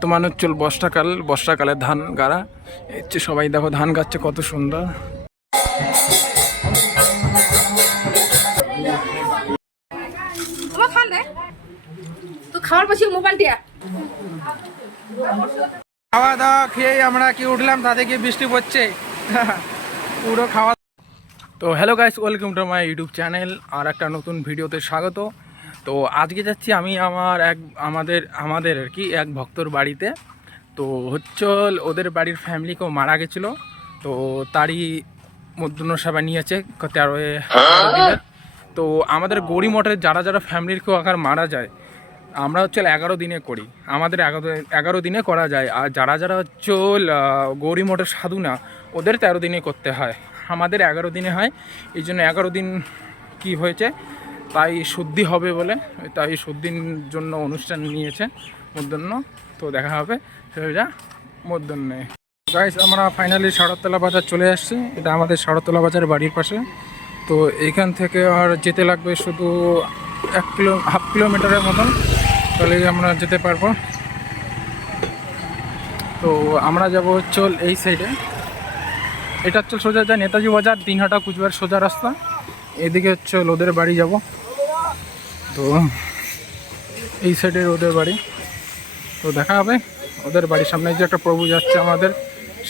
বর্তমান হচ্ছে বর্ষাকাল বর্ষাকালে ধান গাড়া। এই হচ্ছে সবাই দেখো ধান গাচ্ছে কত সুন্দর। খাওয়া দাওয়া খেয়েই আমরা কি উঠলাম তাতে কি বৃষ্টি পড়ছে। পুরো খাওয়া তো hello guys welcome to my YouTube channel আর একটা নতুন ভিডিওতে স্বাগত। তো আজকে যাচ্ছি আমি আমার এক, আমাদের আমাদের আর কি এক ভক্তর বাড়িতে। তো হচ্ছে ওদের বাড়ির ফ্যামিলি কেউ মারা গেছিল। তো তারই মধ্যন্য সেবা নিয়েছে তেরো তো আমাদের গড়ি মঠের যারা যারা ফ্যামিলির কেউ আকার মারা যায়, আমরা হচ্ছে এগারো দিনে করি। আমাদের এগারো এগারো দিনে করা যায়। আর যারা যারা হচ্ছে গৌরী মঠের সাধু না, ওদের তেরো দিনে করতে হয়। আমাদের এগারো দিনে হয়। এই জন্য এগারো দিন কি হয়েছে? তাই শুদ্ধি হবে বলে, তাই শুদ্ধির জন্য অনুষ্ঠান নিয়েছে মধ্যাহ্ন, তো দেখা হবে। সেটা মধ্যাহ্নে। গাইস আমরা ফাইনালি শরৎতলা বাজার চলে আসছি। এটা আমাদের শরৎতলা বাজার বাড়ির পাশে। তো এইখান থেকে আর যেতে লাগবে শুধু এক কিলো, হাফ কিলোমিটারের মতন। তাহলে আমরা যেতে পারব। তো আমরা যাব হচ্ছে এই সাইডে এটা হচ্ছে সোজা যায় নেতাজি বাজার, দিনহাটা, কুচবিহার সোজা রাস্তা। এদিকে হচ্ছে ওদের বাড়ি যাব। তো এই সাইডে ওদের বাড়ি। তো দেখা হবে। ওদের বাড়ির সামনে যে একটা প্রভু যাচ্ছে আমাদের,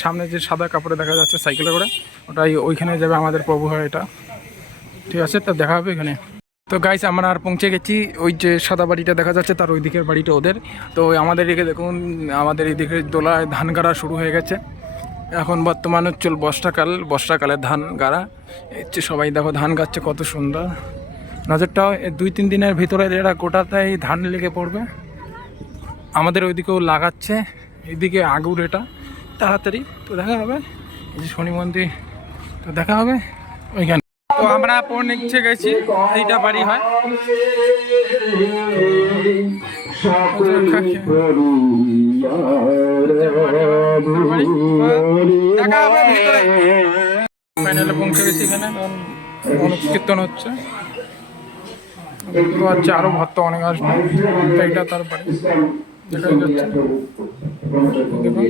সামনে যে সাদা কাপড়ে দেখা যাচ্ছে সাইকেলে করে, ওটাই ওইখানে যাবে আমাদের প্রভু হয় এটা। ঠিক আছে, তো দেখা হবে এখানে। তো গাইস আমরা আর পৌঁছে গেছি। ওই যে সাদা বাড়িটা দেখা যাচ্ছে, তার ওই দিকের বাড়িটা ওদের। তো আমাদের এদিকে দেখুন, আমাদের এইদিকে দোলায় ধান গাড়া শুরু হয়ে গেছে। এখন বর্তমান হচ্ছে বর্ষাকাল বর্ষাকালের ধান গাড়া। সবাই দেখো ধান গাচ্ছে কত সুন্দর। নজরটা এই দুই তিন দিনের ভিতরে এরা গোটাতেই ধান লেগে পড়বে। আমাদের ওইদিকেও লাগাচ্ছে এইদিকে আগুর এটা। তাড়াতাড়ি তো দেখা হবে। এই যে শনি মন্দির তো দেখা হবে ওইখানে। তো আমরা পৌঁছে গেছি এইটা বাড়ি হয়। দেখা হবে ফাইনালে পৌঁছে গেছি এখানে অনেক কীর্তন হচ্ছে। দেখতে পাচ্ছি আরও ভক্ত অনেক আসবে। তো এইটা তার বাড়ি দেখাই যাচ্ছে। দেখুন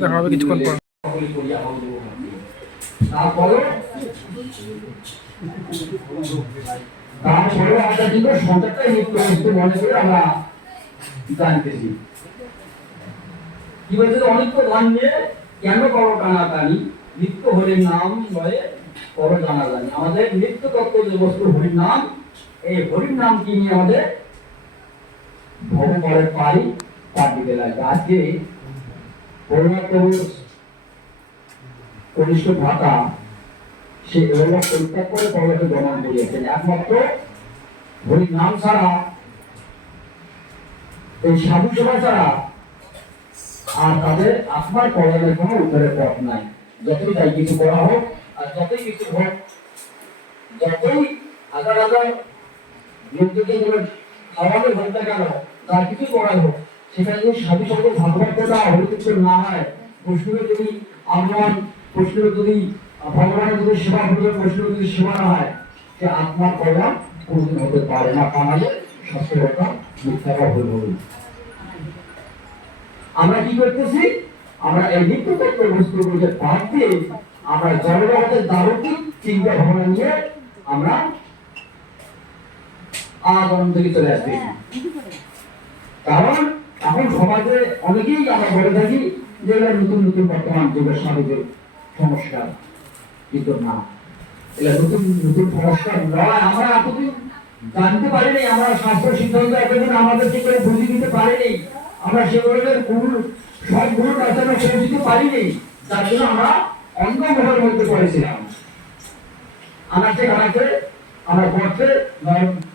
দেখা হবে কিছুক্ষণ পর। তারপরে নিয়ে নাম জানি আমাদের নিত্য তত্ত্ব যে বস্তু হরির নাম এই হরির নাম কি নিয়ে আমাদের ভগবানের পাই দিতে লাগবে আজকে করোনা প্রভুর কনিষ্ঠ ভাতা সে পরিত্যাগ করে গমন করিয়েছেন একমাত্র হরির নাম ছাড়া, এই সাধু সেবা ছাড়া আর তাদের আত্মার কল্যাণের কোনো উত্তরের পথ নাই। যতই তাই কিছু করা হোক আর যতই কিছু হোক, যতই হাজার হাজার লোকদেরকে যেন খাওয়ানো হোক না কেন? তার কিছু করাই হোক। সেখানে যদি সঙ্গে না হয় যদি যদি ভগবানের যদি সেবা যদি সেবা না হয়, সে আত্মার কল্যাণ হতে পারে না। কামালে শাস্ত্রটা মিথ্যা বা হবে। আমরা কি করতেছি? আমরা এই নিত্য তত্ত্ব বস্তুগুলোকে বাদ দিয়ে আমরা জড়জগতের দারুণিক চিন্তা ভাবনা নিয়ে আমরা আনন্দ থেকে চলে আসতেছি কারণ এখন সমাজে অনেকেই আমরা বলে থাকি যে এগুলো নতুন নতুন বর্তমান যুগের স্বামীদের সংস্কার কিন্তু না। এগুলো নতুন নতুন সংস্কার নয় আমরা এতদিন জানতে পারিনি আমরা শাস্ত্র সিদ্ধান্ত এতদিন আমাদেরকে করে বুঝিয়ে দিতে পারিনি। আমরা সেগুলোর গুরু সব গুরুর কাছে আমরা পৌঁছতে পারিনি। যার জন্য আমরা অন্য মহলের মধ্যে পড়েছিলাম। আনাচে কানাচে আমরা পড়তে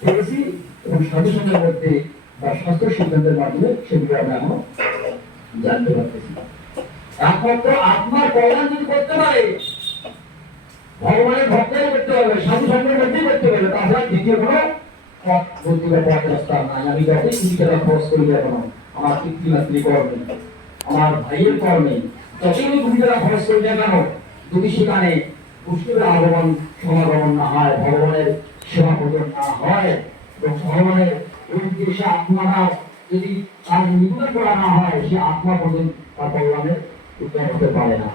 পেয়েছি এবং সঙ্গের মধ্যে বা স্বাস্থ্য সিদ্ধান্তের মাধ্যমে সেগুলো আমরা এখন জানতে পারতেছি। একমাত্র আপনার কল্যাণ যদি করতে পারে, ভগবানের ভক্তেরই করতে পারবে, সাধু সঙ্গের মধ্যেই করতে পারবে, তাছাড়া দ্বিতীয় কোনো আমার ভাইয়ের যদি সেখানে না হয়, ভগবানের সেবা প্রদান না হয় এবং ভগবানের যদি তার নিবেদন করা না হয়, সে আত্মা পর্যন্ত তার কল্যাণের উদ্ধার হতে পারে না।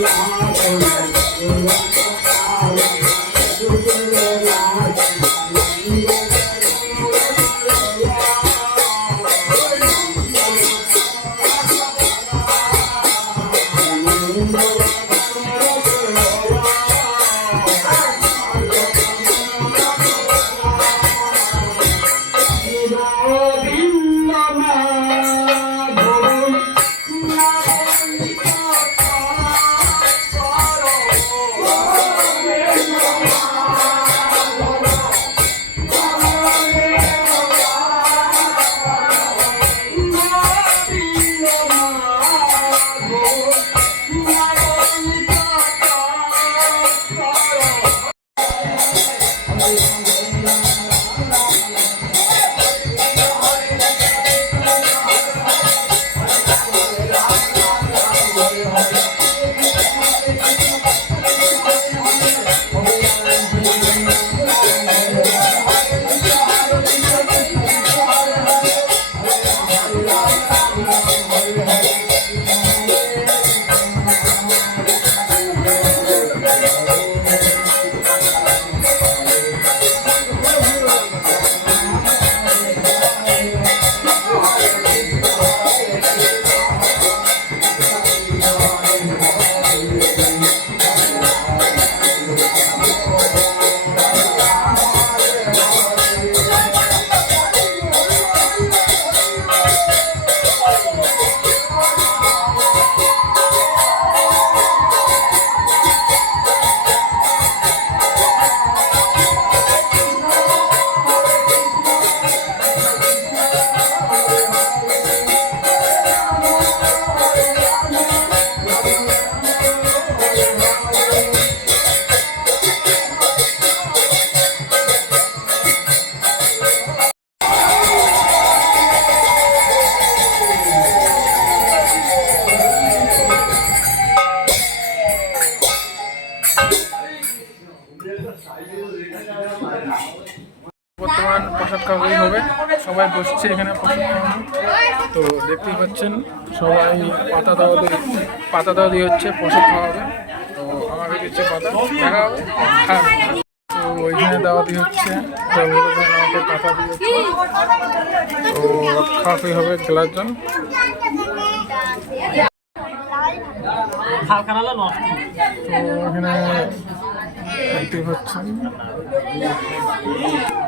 বর্তমান প্রসাদ খাওয়াই হবে। সবাই বসছে এখানে প্রসাদ খাওয়ানো তো দেখতেই পাচ্ছেন সবাই পাতা দেওয়া দিয়ে পাতা দেওয়া দিয়ে হচ্ছে প্রসাদ খাওয়া হবে তো আমাকে দিচ্ছে পাতা। দেখা হবে। হ্যাঁ। তো ওইখানে দেওয়া দিয়ে হচ্ছে তো আমাকে পাতা দিয়ে তো খাওয়াই হবে খেলার জন্য। তো এখানে দেখতেই পাচ্ছেন। আমার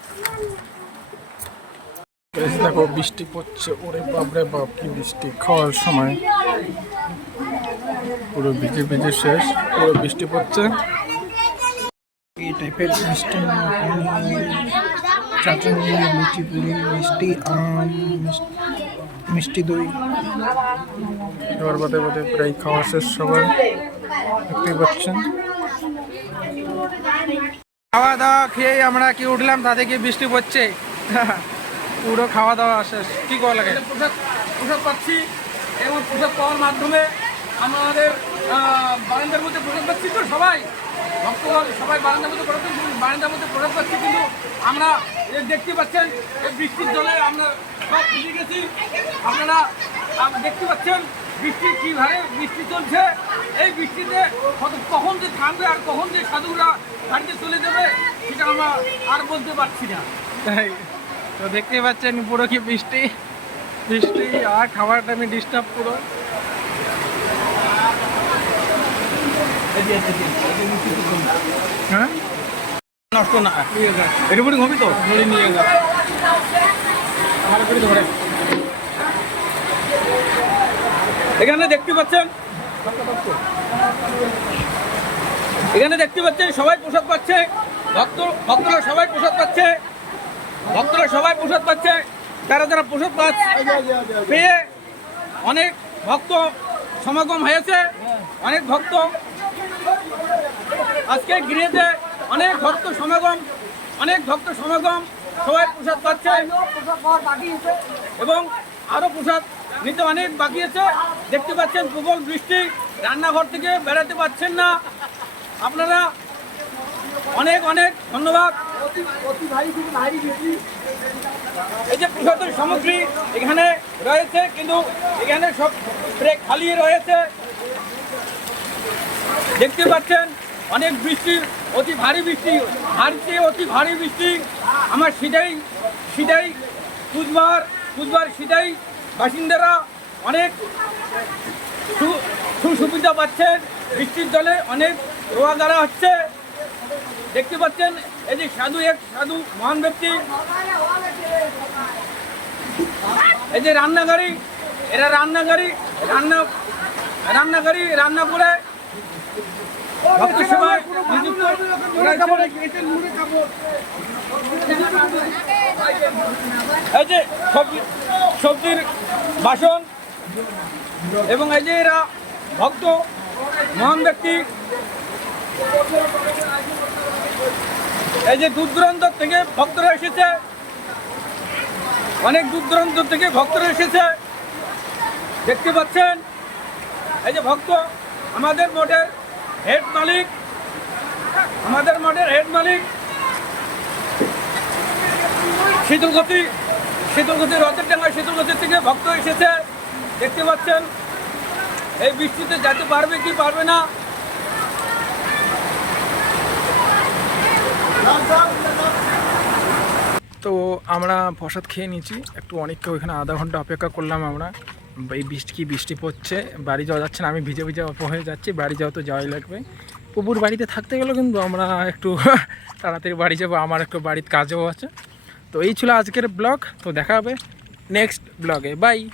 দেখো, বৃষ্টি পড়ছে। ওরে বাপরে বাপ, কি বৃষ্টি। খাওয়ার সময়। পুরো ভিজে ভিজে শেষ। পুরো বৃষ্টি পড়ছে। এই টাইপের মিষ্টি চাটনি লুচি পুরি, মিষ্টি আম, মিষ্টি দই। এবার বাদে বাদে প্রায় খাওয়া শেষ সবার। দেখতে পাচ্ছেন। খাওয়া দাওয়া খেয়ে আমরা কি উঠলাম? তাতে কি বৃষ্টি পড়ছে। পুরো খাওয়া দাওয়া শেষ। কি করা লাগে? প্রসাদ প্রসাদ পাচ্ছি। এবং প্রসাদ পাওয়ার মাধ্যমে আমাদের বারান্দার মধ্যে প্রসাদ পাচ্ছি তো সবাই। ভক্তগণ, সবাই বারান্দার মধ্যে প্রসাদ বারান্দার মধ্যে প্রসাদ পাচ্ছি, কিন্তু আমরা দেখতে পাচ্ছেন, এই বৃষ্টির জলে আমরা সব ভিজে গেছি। আপনারা দেখতে পাচ্ছেন বৃষ্টি কীভাবে বৃষ্টি চলছে এই বৃষ্টিতে কত- কখন যে থামবে আর কখন যে সাধুরা বাড়িতে চলে যাবে সেটা আমরা আর বলতে পারছি না। তাই তো দেখতে পাচ্ছেন পুরো কি বৃষ্টি। বৃষ্টি আর খাবার টাইমে ডিস্টার্ব পুরো হ্যাঁ? নষ্ট না পরে ঘুমি তো নিয়ে গেল আমার করে ধরে। এখানে দেখতে পাচ্ছেন? এখানে দেখতে পাচ্ছেন, সবাই প্রসাদ পাচ্ছে। ভক্ত, ভক্তরা সবাই প্রসাদ পাচ্ছে। ভক্তরা সবাই প্রসাদ পাচ্ছে। তারা যারা প্রসাদ পাচ্ছে পেয়ে অনেক ভক্ত সমাগম হয়েছে। অনেক ভক্ত। আজকে গৃহেতে অনেক ভক্ত সমাগম, অনেক ভক্ত সমাগম। সবাই প্রসাদ পাচ্ছে। এবং আরও প্রসাদ নিতে অনেক বাকি আছে। দেখতে পাচ্ছেন প্রবল বৃষ্টি। রান্নাঘর থেকে বেড়াতে পাচ্ছেন না। আপনারা অনেক অনেক ধন্যবাদ। এই যে প্রসাদের সামগ্রী এখানে রয়েছে, কিন্তু এখানে সব ব্রেক খালি রয়েছে। দেখতে পাচ্ছেন অনেক বৃষ্টির অতি ভারী বৃষ্টি ভারীতে অতি ভারী বৃষ্টি। আমার সিটাই সিটাই কুচবিহার কুচবিহার সিটাই বাসিন্দারা অনেক সুসুবিধা পাচ্ছেন বৃষ্টির জলে অনেক রোয়াগারা হচ্ছে। দেখতে পাচ্ছেন, এই যে সাধু এক সাধু মহান ব্যক্তি। এই যে রান্নাঘারি এরা রান্নাঘারি রান্না রান্নাঘারি রান্না করে ভক্ত সেবায় নিযুক্ত রয়েছে। এই যে সবজি, সবজির বাসন এবং এই যে এরা ভক্ত, মহান ব্যক্তি, এই যে দূর থেকে ভক্তরা এসেছে, অনেক দূর থেকে ভক্তরা এসেছে, দেখতে পাচ্ছেন, এই যে ভক্ত, আমাদের মোটের হেড মালিক, আমাদের মঠের হেড মালিক শীতলগতি শীতলগতি রথের ডাঙ্গা শীতলগতি থেকে ভক্ত এসেছে। দেখতে পাচ্ছেন, এই বৃষ্টিতে যেতে পারবে কি পারবে না। তো আমরা প্রসাদ খেয়ে নিয়েছি, একটু অনেককে ওইখানে আধা ঘণ্টা অপেক্ষা করলাম আমরা। এই বৃষ্টি কি বৃষ্টি পড়ছে? বাড়ি যাওয়া যাচ্ছে না, আমি ভিজে ভিজে অপ হয়ে যাচ্ছি, বাড়ি যাওয়া তো যাওয়াই লাগবে। পুকুর বাড়িতে থাকতে গেলেও কিন্তু আমরা একটু তাড়াতাড়ি বাড়ি যাব, আমার একটু বাড়ির কাজও আছে। তো এই ছিল আজকের ব্লগ, তো দেখা হবে নেক্সট ব্লগে, বাই।